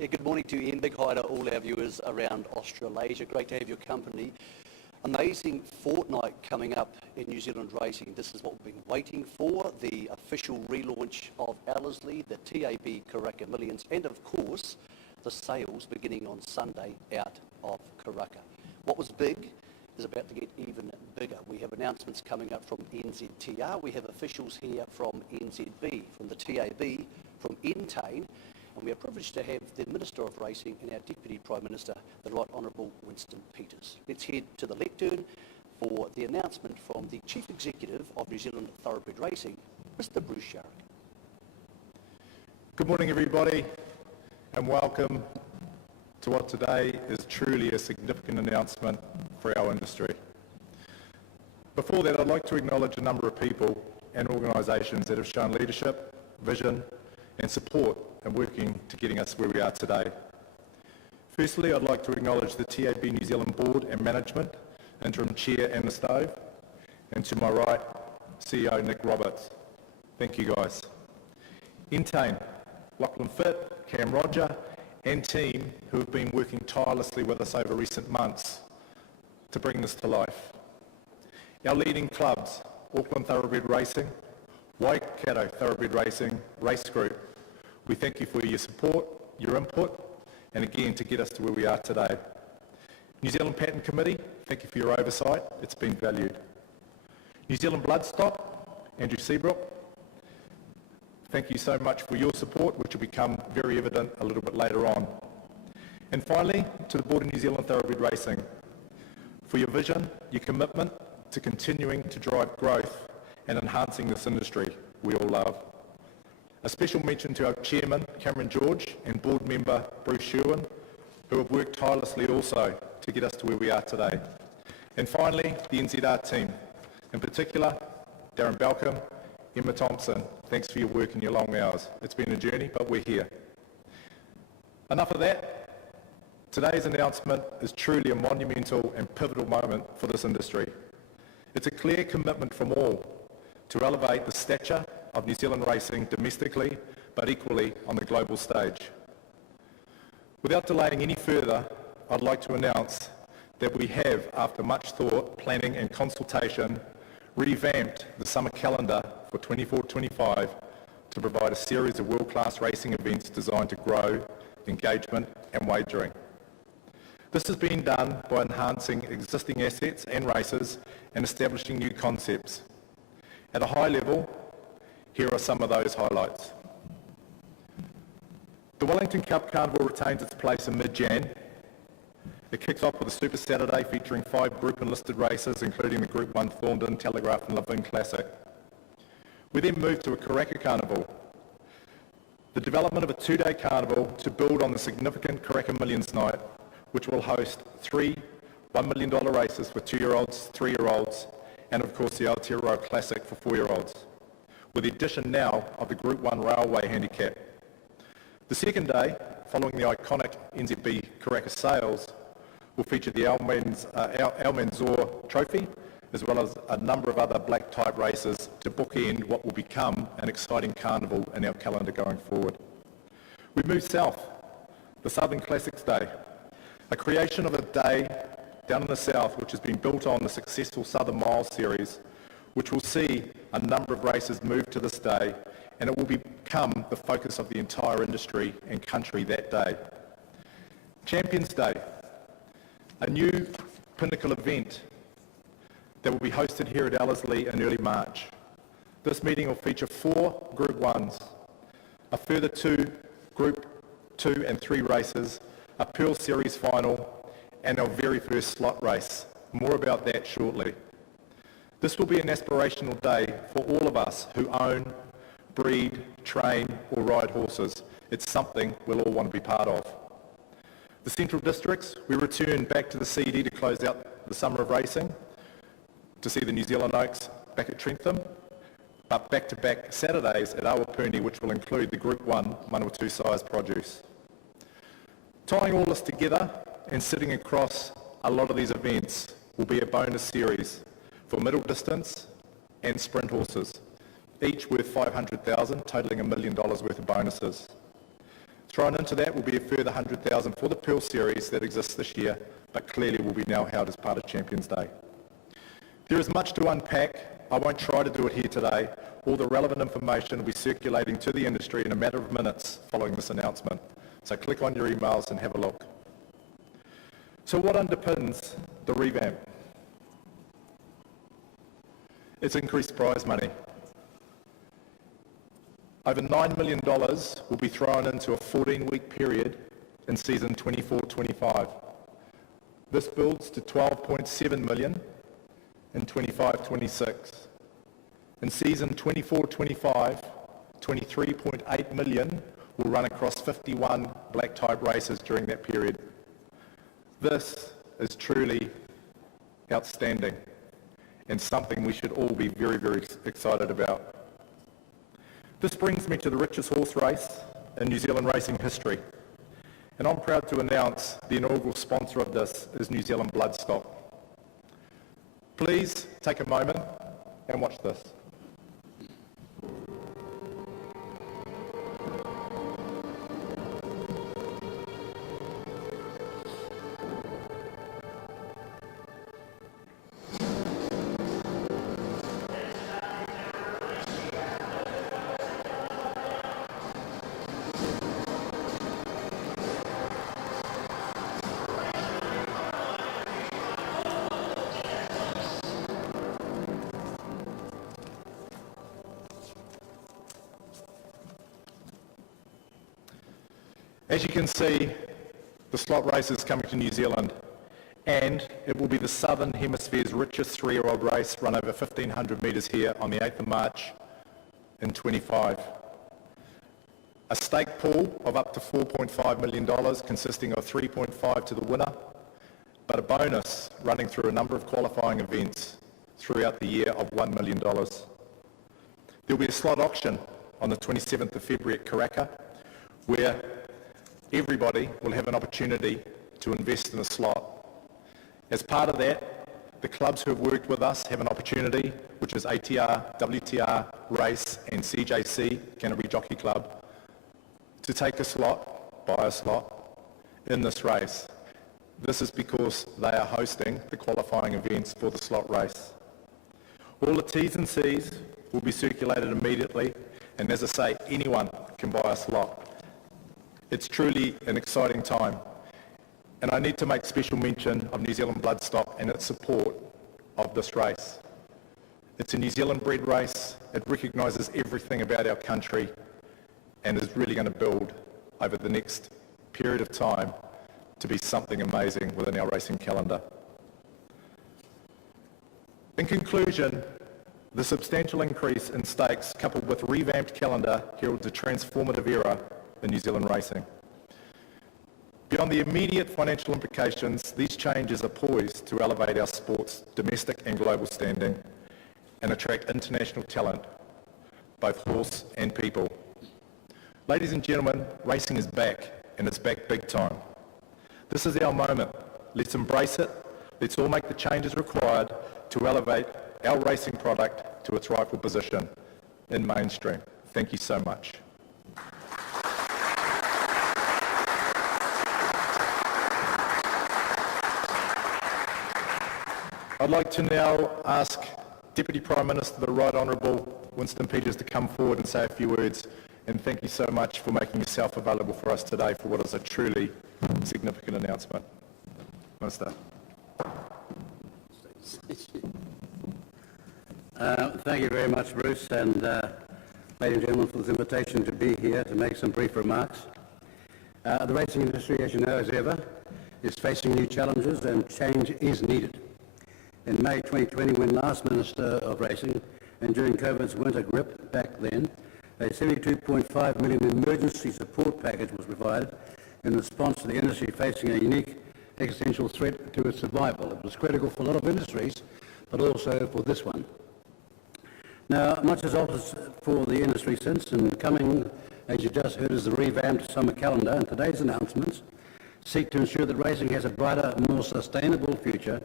Yeah, good morning to you, Ian. Big hi to all our viewers around Australasia. Great to have your company. Amazing fortnight coming up in New Zealand racing. This is what we've been waiting for, the official relaunch of Ellerslie, the TAB Karaka Millions, and of course, the sales beginning on Sunday out of Karaka. What was big is about to get even bigger. We have announcements coming up from NZTR. We have officials here from NZB, from the TAB, from Entain, and we are privileged to have the Minister of Racing and our Deputy Prime Minister, the Right Honourable Winston Peters. Let's head to the lectern for the announcement from the Chief Executive of New Zealand Thoroughbred Racing, Mr. Bruce Sharrock. Good morning, everybody, and welcome to what today is truly a significant announcement for our industry. Before that, I'd like to acknowledge a number of people and organisations that have shown leadership, vision and support in working to getting us where we are today. Firstly, I'd like to acknowledge the TAB New Zealand Board and Management, Interim Chair Anna Stove, and to my right, CEO Nick Roberts. Thank you guys. Entain, Lachlan Fitt, Cam Roger and team who have been working tirelessly with us over recent months to bring this to life. Our leading clubs, Auckland Thoroughbred Racing, Waikato Thoroughbred Racing, Race Group, we thank you for your support, your input, and again to get us to where we are today. New Zealand Patent Committee, thank you for your oversight, it's been valued. New Zealand Bloodstock, Andrew Seabrook, thank you so much for your support, which will become very evident a little bit later on. And finally, to the Board of New Zealand Thoroughbred Racing, for your vision, your commitment to continuing to drive growth and enhancing this industry we all love. A special mention to our Chairman, Cameron George, and Board Member, Bruce Sherwin, who have worked tirelessly also to get us to where we are today. And finally, the NZR team, in particular, Darren Balcom, Emma Thompson, thanks for your work and your long hours. It's been a journey, but we're here. Enough of that. Today's announcement is truly a monumental and pivotal moment for this industry. It's a clear commitment from all to elevate the stature of New Zealand racing domestically, but equally on the global stage. Without delaying any further, I'd like to announce that we have, after much thought, planning and consultation, revamped the summer calendar for 24-25 to provide a series of world-class racing events designed to grow engagement and wagering. This has been done by enhancing existing assets and races and establishing new concepts. At a high level, here are some of those highlights. The Wellington Cup Carnival retains its place in mid-Jan. It kicks off with a Super Saturday featuring 5 group and listed races, including the Group 1 Thorndon, Telegraph and Levin Classic. We then move to a Karaka Carnival. The development of a 2-day carnival to build on the significant Karaka Millions night, which will host 3 $1 million races for 2-year-olds, 3-year-olds, and of course the Aotearoa Classic for 4-year-olds, with the addition now of the Group 1 Railway Handicap. The second day, following the iconic NZB Karaka sales, will feature the Almanzor Trophy, as well as a number of other black type races to bookend what will become an exciting carnival in our calendar going forward. We move south, the Southern Classics Day, a creation of a day down in the south which has been built on the successful Southern Miles series, which will see a number of races move to this day, and it will become the focus of the entire industry and country that day. Champions Day, a new pinnacle event that will be hosted here at Ellerslie in early March. This meeting will feature 4 Group 1s, a further 2 Group 2 and 3 races, a Pearl Series final, and our very first slot race. More about that shortly. This will be an aspirational day for all of us who own, breed, train or ride horses. It's something we'll all want to be part of. The Central Districts, we return back to the CD to close out the summer of racing, to see the New Zealand Oaks back at Trentham, but back-to-back Saturdays at Awapuni, which will include the Group 1 Manawatu size produce. Tying all this together and sitting across a lot of these events will be a bonus series for middle distance and sprint horses, each worth $500,000, totaling $1 million worth of bonuses. Thrown into that will be a further 100,000 for the Pearl Series that exists this year, but clearly will be now held as part of Champions Day. There is much to unpack. I won't try to do it here today. All the relevant information will be circulating to the industry in a matter of minutes following this announcement. So click on your emails and have a look. So what underpins the revamp? It's increased prize money. Over $9 million will be thrown into a 14-week period in season 24-25. This builds to $12.7 million in 25-26. In season 24-25, $23.8 million will run across 51 black type races during that period. This is truly outstanding and something we should all be very, very excited about. This brings me to the richest horse race in New Zealand racing history. And I'm proud to announce the inaugural sponsor of this is New Zealand Bloodstock. Please take a moment and watch this. As you can see, the slot race is coming to New Zealand, and it will be the Southern Hemisphere's richest three-year-old race, run over 1,500 metres here on the 8th of March in 25. A stake pool of up to $4.5 million, consisting of $3.5 to the winner, but a bonus running through a number of qualifying events throughout the year of $1 million. There will be a slot auction on the 27th of February at Karaka, where everybody will have an opportunity to invest in a slot. As part of that, the clubs who have worked with us have an opportunity, which is ATR, WTR, Race and CJC, Canterbury Jockey Club, to take a slot, buy a slot in this race. This is because they are hosting the qualifying events for the slot race. All the T's and C's will be circulated immediately, and as I say, anyone can buy a slot. It's truly an exciting time, and I need to make special mention of New Zealand Bloodstock and its support of this race. It's a New Zealand bred race. It recognises everything about our country and is really going to build over the next period of time to be something amazing within our racing calendar. In conclusion, the substantial increase in stakes coupled with revamped calendar heralds a transformative era in New Zealand racing. Beyond the immediate financial implications, these changes are poised to elevate our sport's domestic and global standing and attract international talent, both horse and people. Ladies and gentlemen, racing is back, and it's back big time. This is our moment. Let's embrace it. Let's all make the changes required to elevate our racing product to its rightful position in mainstream. Thank you so much. I'd like to now ask Deputy Prime Minister, the Right Honourable Winston Peters, to come forward and say a few words, and thank you so much for making yourself available for us today for what is a truly significant announcement. Minister. Thank you very much, Bruce, and ladies and gentlemen, for this invitation to be here to make some brief remarks. The racing industry, as you know, as ever, is facing new challenges, and change is needed. In May 2020, when last Minister of Racing, and during COVID's winter grip back then, a $72.5 million emergency support package was provided in response to the industry facing a unique existential threat to its survival. It was critical for a lot of industries, but also for this one. Now, much has altered for the industry since, and coming, as you just heard, is the revamped summer calendar, and today's announcements seek to ensure that racing has a brighter, more sustainable future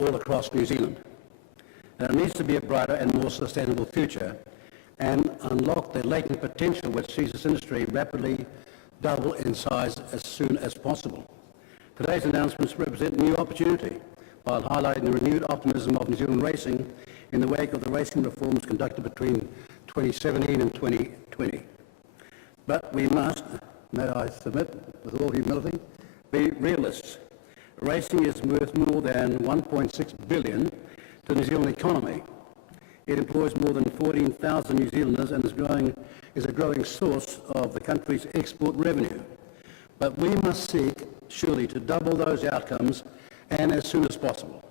all across New Zealand. There needs to be a brighter and more sustainable future and unlock the latent potential which sees this industry rapidly double in size as soon as possible. Today's announcements represent a new opportunity while highlighting the renewed optimism of New Zealand racing in the wake of the racing reforms conducted between 2017 and 2020. But we must, may I submit with all humility, be realists. Racing is worth more than $1.6 billion to the New Zealand economy. It employs more than 14,000 New Zealanders and is a growing source of the country's export revenue. But we must seek, surely, to double those outcomes and as soon as possible.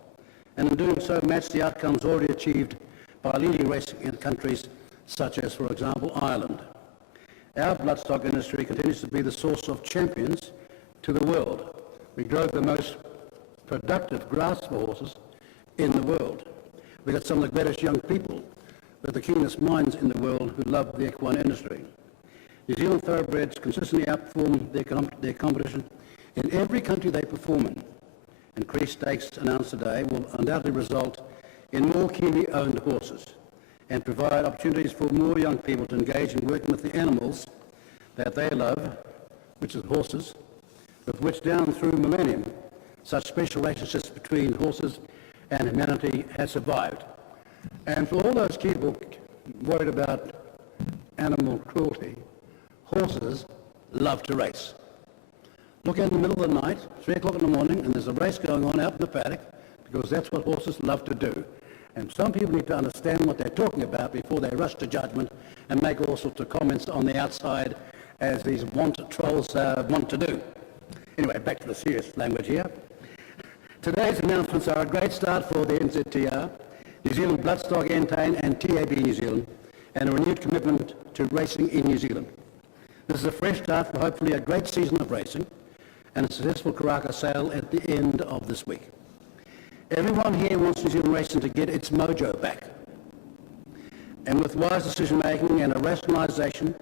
And in doing so, match the outcomes already achieved by leading racing in countries such as, for example, Ireland. Our bloodstock industry continues to be the source of champions to the world. We grow the most productive grass for horses in the world. We've got some of the greatest young people with the keenest minds in the world who love the equine industry. New Zealand thoroughbreds consistently outperform their competition in every country they perform in. Increased stakes announced today will undoubtedly result in more Kiwi-owned horses and provide opportunities for more young people to engage in working with the animals that they love, which is horses, with which down through millennium such special relationships between horses and humanity has survived. And for all those people worried about animal cruelty, horses love to race. Look out in the middle of the night, 3 o'clock in the morning, and there's a race going on out in the paddock, because that's what horses love to do. And some people need to understand what they're talking about before they rush to judgment and make all sorts of comments on the outside, as these trolls want to do. Anyway, back to the serious language here. Today's announcements are a great start for the NZTR, New Zealand Bloodstock Entain and TAB New Zealand, and a renewed commitment to racing in New Zealand. This is a fresh start for hopefully a great season of racing and a successful Karaka sale at the end of this week. Everyone here wants New Zealand racing to get its mojo back. And with wise decision making and a rationalisation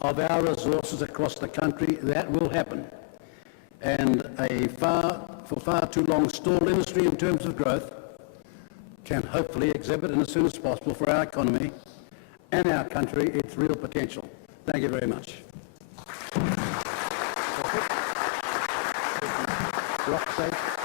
of our resources across the country, that will happen. And for far too long stalled industry in terms of growth can hopefully exhibit, and as soon as possible for our economy and our country, its real potential. Thank you very much. Rock safe.